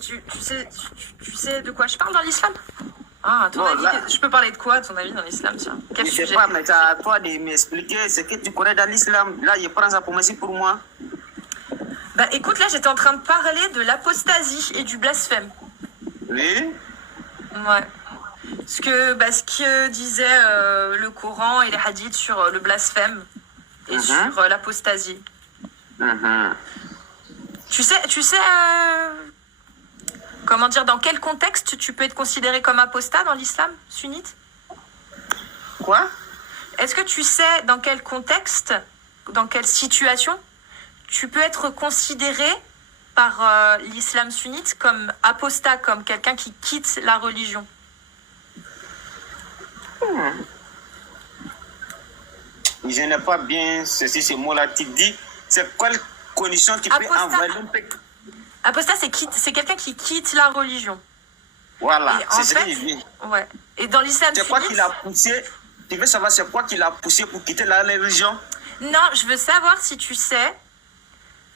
tu sais de quoi je parle dans l'islam? Ah, à ton avis, je peux parler de quoi, à ton avis, dans l'islam, tiens? Quel Je ne sais sujet? pas, mais c'est à toi de m'expliquer ce que tu connais dans l'islam. Là, je prends ça pour moi. Bah écoute, là, j'étais en train de parler de l'apostasie et du blasphème. Oui. Ouais. Ce que disait le Coran et les hadiths sur le blasphème et sur l'apostasie. Tu sais comment dire, dans quel contexte tu peux être considéré comme apostat dans l'islam sunnite? Quoi? Est-ce que tu sais dans quel contexte, dans quelle situation, tu peux être considéré par l'islam sunnite comme apostat, comme quelqu'un qui quitte la religion? Je n'ai pas bien ceci, ce mot-là. Tu dis, c'est quelle condition qui peut envoyer l'homme? Apostat, c'est quelqu'un qui quitte la religion. Voilà, Et c'est ce que je dis. Ouais. Et dans l'islam C'est quoi qui sunnite... l'a poussé? Tu veux savoir c'est quoi qui l'a poussé pour quitter la religion? Non, je veux savoir si tu sais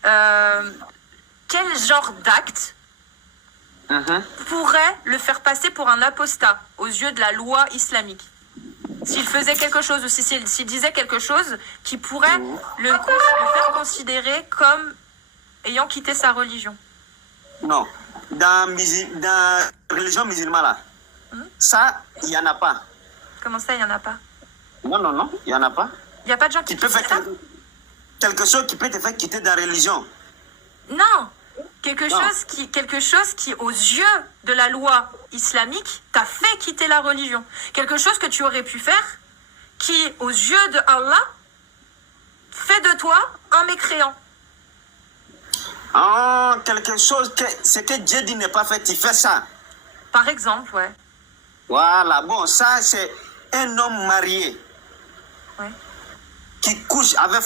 quel genre d'acte pourrait le faire passer pour un apostat aux yeux de la loi islamique. S'il faisait quelque chose ou s'il disait quelque chose qui pourrait le faire considérer comme ayant quitté sa religion. Non. Dans la religion musulmane, là, ça, il n'y en a pas. Comment ça, il n'y en a pas? Non, il n'y en a pas. Il n'y a pas de gens qui peut faire quelque chose qui peut te faire quitter de la religion. Non. Quelque chose qui, aux yeux de la loi islamique, t'a fait quitter la religion. Quelque chose que tu aurais pu faire, qui, aux yeux de Allah, fait de toi un mécréant. Quelque chose que ce que Dieu dit n'est pas fait, tu fais ça. Par exemple, ouais. Voilà, bon, ça c'est un homme marié qui couche avec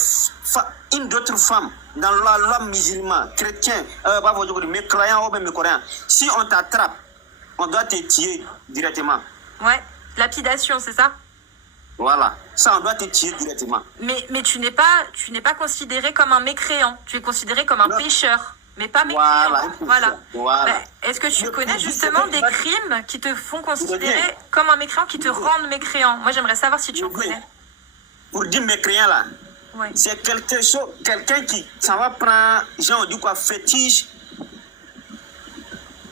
une autre femme dans la loi musulmane, chrétien, mais croyant ou même mécroyant. Si on t'attrape, on doit te tuer directement. Ouais, lapidation, c'est ça? Voilà, ça on doit te tuer directement. Mais tu n'es pas considéré comme un mécréant, tu es considéré comme un pécheur, mais pas mécréant. Voilà. Ben, est-ce que tu connais justement des crimes qui te font considérer comme un mécréant, qui te rendent mécréant? Moi j'aimerais savoir si tu en connais. Pour dire mécréant là, c'est quelqu'un qui s'en va prendre, genre on dit quoi, fétiche.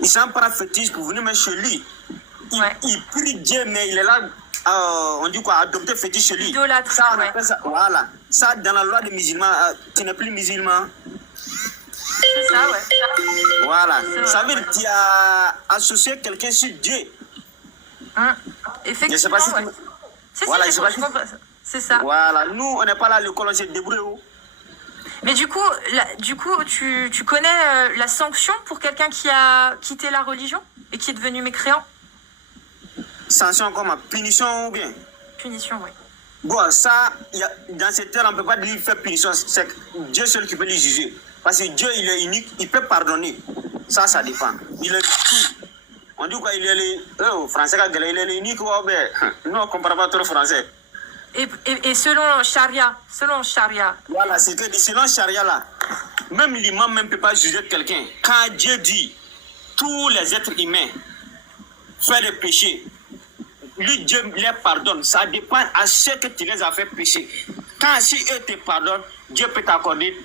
Il s'en prend fétiche pour venir mettre chez lui. Il prie Dieu, mais il est là, on dit quoi, adopter fétiche chez lui. Idolâtre, ça, on appelle ça, voilà. Ça, dans la loi des musulmans, tu n'es plus musulman. C'est ça, ouais. Voilà. Ça veut dire que tu as associé quelqu'un sur Dieu. Effectivement, je sais pas si voilà, c'est ça. Voilà. Nous, on n'est pas là à l'école, on s'est débrouillé. Mais du coup, tu connais la sanction pour quelqu'un qui a quitté la religion et qui est devenu mécréant? Sanction comme punition ou bien? Punition, oui. Bon, ça, dans cette terre, on ne peut pas dire qu'il fait punition. C'est Dieu seul qui peut les juger. Parce que Dieu, il est unique, il peut pardonner. Ça dépend. Il est tout. On dit quoi, il est le français, il est unique. Non, on ne comprend pas trop français. Et selon Sharia, voilà, c'est que selon Sharia là, même l'imam ne peut pas juger quelqu'un. Quand Dieu dit, tous les êtres humains font des péchés, lui Dieu les pardonne. Ça dépend à ce que tu les as fait pécher. Quand si eux te pardonnent, Dieu peut t'accorder.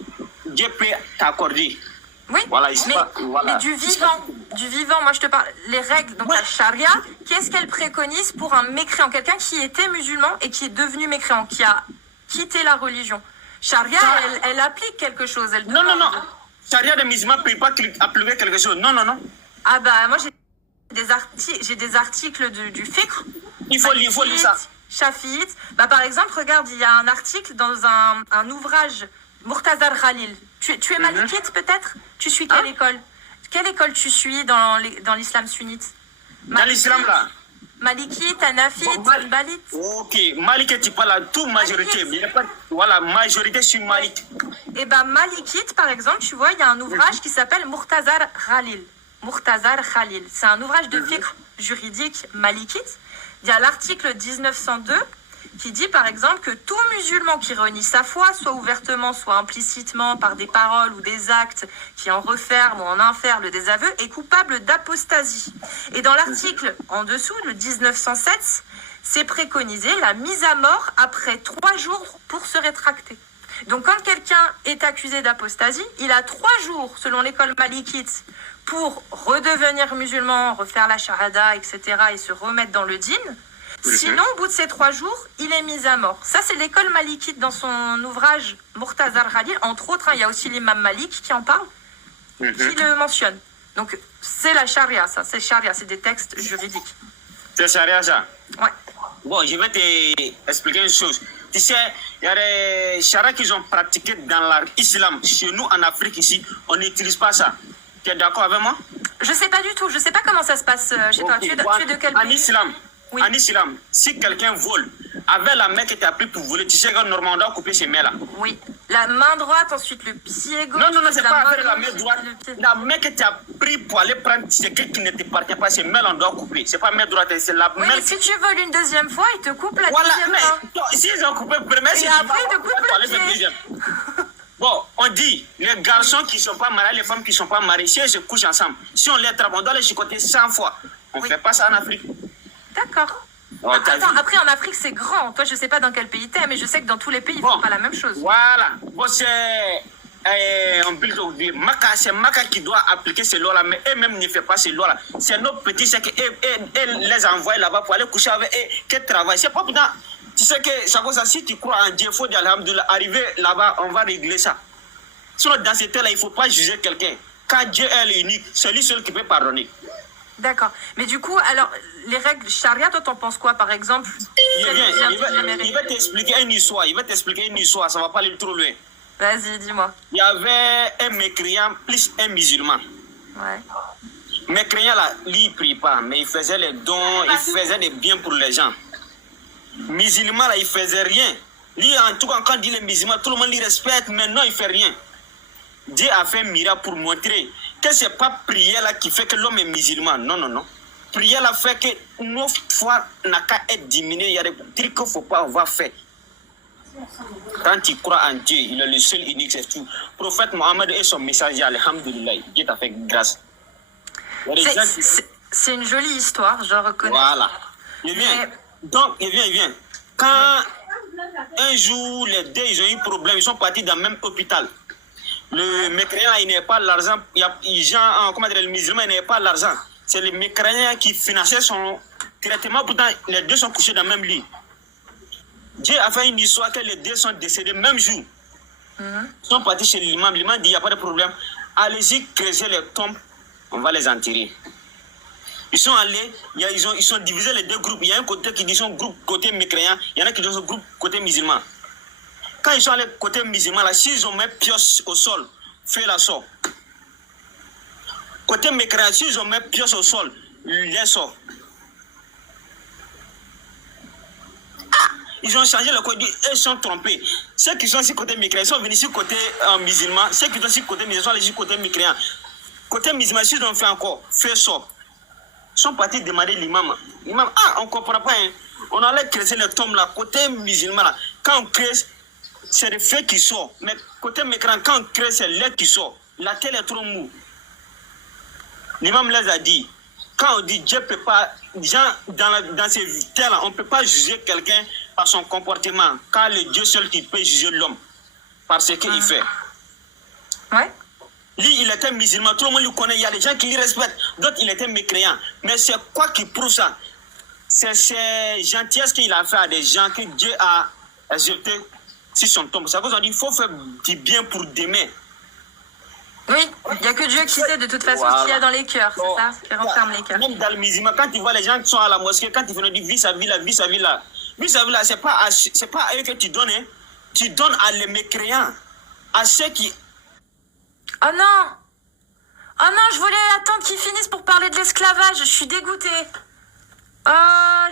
Oui, voilà, mais du vivant, moi je te parle, les règles, donc la charia, qu'est-ce qu'elle préconise pour un mécréant, quelqu'un qui était musulman et qui est devenu mécréant, qui a quitté la religion? Charia, elle applique quelque chose. Non. Charia des musulmans ne peut pas appliquer quelque chose. Non. Ah bah moi j'ai des articles du fiqh. Il faut lire ça. Shafi'ite. Bah par exemple, regarde, il y a un article dans un ouvrage Murtazar Khalil. Tu es malikite peut-être? Tu suis quelle école? Quelle école tu suis dans l'islam sunnite? Dans l'islam là? Malikite, Hanafite, Balite. Ok, Malikite, tu parles à toute majorité. Voilà, majorité sur Malik. Et ben Malikite, par exemple, tu vois, il y a un ouvrage qui s'appelle Murtazar Khalil. Murtazar Khalil. C'est un ouvrage de fiqh juridique malikite. Il y a l'article 1902 qui dit par exemple que tout musulman qui renie sa foi, soit ouvertement, soit implicitement, par des paroles ou des actes qui en referment ou en infèrent le désaveu, est coupable d'apostasie. Et dans l'article en dessous, le 1907, c'est préconisé la mise à mort après 3 jours pour se rétracter. Donc quand quelqu'un est accusé d'apostasie, il a 3 jours, selon l'école malikite, pour redevenir musulman, refaire la shahada, etc. et se remettre dans le din. Sinon, au bout de ces 3 jours, il est mis à mort. Ça, c'est l'école malikite dans son ouvrage Murtazar Khalil. Entre autres, il y a aussi l'imam Malik qui en parle, qui le mentionne. Donc, c'est la charia, ça. C'est charia, c'est des textes juridiques. C'est charia, ça? Ouais. Bon, je vais t'expliquer une chose. Tu sais, il y a des charia qu'ils ont pratiqués dans l'islam. Chez nous, en Afrique, ici, on n'utilise pas ça. Tu es d'accord avec moi? Je sais pas du tout. Je sais pas comment ça se passe chez toi. Tu es de quel pays? En islam, oui. En islam, si quelqu'un vole, avec la main que tu as pris pour voler, tu sais que normalement, on doit couper ses mains là. Oui. La main droite, ensuite le pied gauche. Non, c'est pas avec la main droite. La main que tu as pris pour aller prendre ce qui ne t'appartient pas, c'est main, on doit couper. C'est pas main droite, c'est la main. Oui, mais si tu voles une deuxième fois, ils te coupent la deuxième main. S'ils ont coupé le premier, et après, ils te coupent le pied. Bon, on dit, les garçons qui ne sont pas mariés, les femmes qui ne sont pas mariées, si elles se couchent ensemble, si on les attrape, on doit les chicoter 100 fois. On ne fait pas ça en Afrique. D'accord. Attends, après en Afrique c'est grand. Toi je ne sais pas dans quel pays t'es, mais je sais que dans tous les pays ils ne font pas la même chose. Voilà. Bon, on peut le dire, c'est Maka qui doit appliquer ces lois-là, mais eux-mêmes ne font pas ces lois-là. C'est nos petits, c'est qu'elles les envoient là-bas pour aller coucher avec eux, qu'elles travaillent. C'est pas pourtant. Tu sais que ça cause ça, si tu crois en Dieu, il faut dire alhamdoulilah, arriver là-bas, on va régler ça. Sinon, dans ce temps-là, il ne faut pas juger quelqu'un. Quand Dieu est unique, c'est lui seul qui peut pardonner. D'accord. Mais du coup, alors, les règles charia, toi, t'en penses quoi, par exemple? Il va t'expliquer une histoire. Ça ne va pas aller trop loin. Vas-y, dis-moi. Il y avait un mécréant plus un musulman. Ouais. Mécréant, là, lui, il ne prie pas, mais il faisait les dons, il faisait des biens pour les gens. Musulman, là, il faisait rien. Lui, en tout cas, quand il dit les musulmans, tout le monde le respecte, mais non, il ne fait rien. Dieu a fait un miracle pour montrer que ce n'est pas prière là qui fait que l'homme est musulman. Non. Prière là fait que nos foi n'a qu'à être diminuée. Il y a des trucs qu'il ne faut pas avoir fait. Quand tu crois en Dieu, il est le seul unique, c'est tout. Prophète Mohammed et son messager, alhamdoulilah, Dieu t'a fait grâce. C'est une jolie histoire, je reconnais. Voilà. Il vient. Donc, il vient. Quand un jour, les deux, ils ont eu un problème, ils sont partis dans le même hôpital. Le mécréant, il n'a pas l'argent. Le musulman, il n'a pas l'argent. C'est le mécréant qui finançait son traitement. Pourtant, les deux sont couchés dans le même lit. Dieu a fait une histoire que les deux sont décédés le même jour. Ils sont partis chez l'imam. L'imam dit, il n'y a pas de problème. Allez-y, creusez les tombes. On va les enterrer. Ils sont allés, ils sont divisés les deux groupes. Il y a un côté qui dit son groupe côté mécréant. Il y en a qui disent son groupe côté musulman. Quand ils sont allés côté musulman, là, s'ils ont mis pioche au sol, feu la sort. Côté mécréant, s'ils ont mis pioche au sol, les sort. Ils ont changé le code, ils sont trompés. Ceux qui sont ici côté mécréant sont venus ici côté musulman. Ceux qui sont ici côté musulman sont allés ici côté mécréant. Côté musulman, s'ils ont fait encore, feu sort. Ils sont partis demander l'imam. L'imam, on ne comprend pas. Hein. On allait creuser les tombes là, côté musulman là. Quand on creuse, c'est le feu qui sort. Mais côté mécréant, quand on creuse, c'est l'air qui sort. La terre est trop mou. L'imam les a dit, quand on dit Dieu ne peut pas, dans ces terres-là, on ne peut pas juger quelqu'un par son comportement. Car le Dieu seul qui peut juger l'homme par ce qu'il fait. Ouais. Lui, il était musulman, tout le monde le connaît, il y a des gens qui le respectent, d'autres, il était mécréant. Mais c'est quoi qui prouve ça? C'est ces gentillesses qu'il a fait à des gens que Dieu a jeté sur son tombe. Ça veut dire qu'il faut faire du bien pour demain. Oui, il n'y a que Dieu qui sait de toute façon ce qu'il y a dans les cœurs, c'est ça, qui renferme les cœurs. Même dans le musulman, quand tu vois les gens qui sont à la mosquée, quand ils viennent dire vis sa vie là, c'est pas à eux que tu donnes, hein. Tu donnes à les mécréants, à ceux qui... Oh non, je voulais attendre qu'ils finissent pour parler de l'esclavage. Je suis dégoûtée. Oh,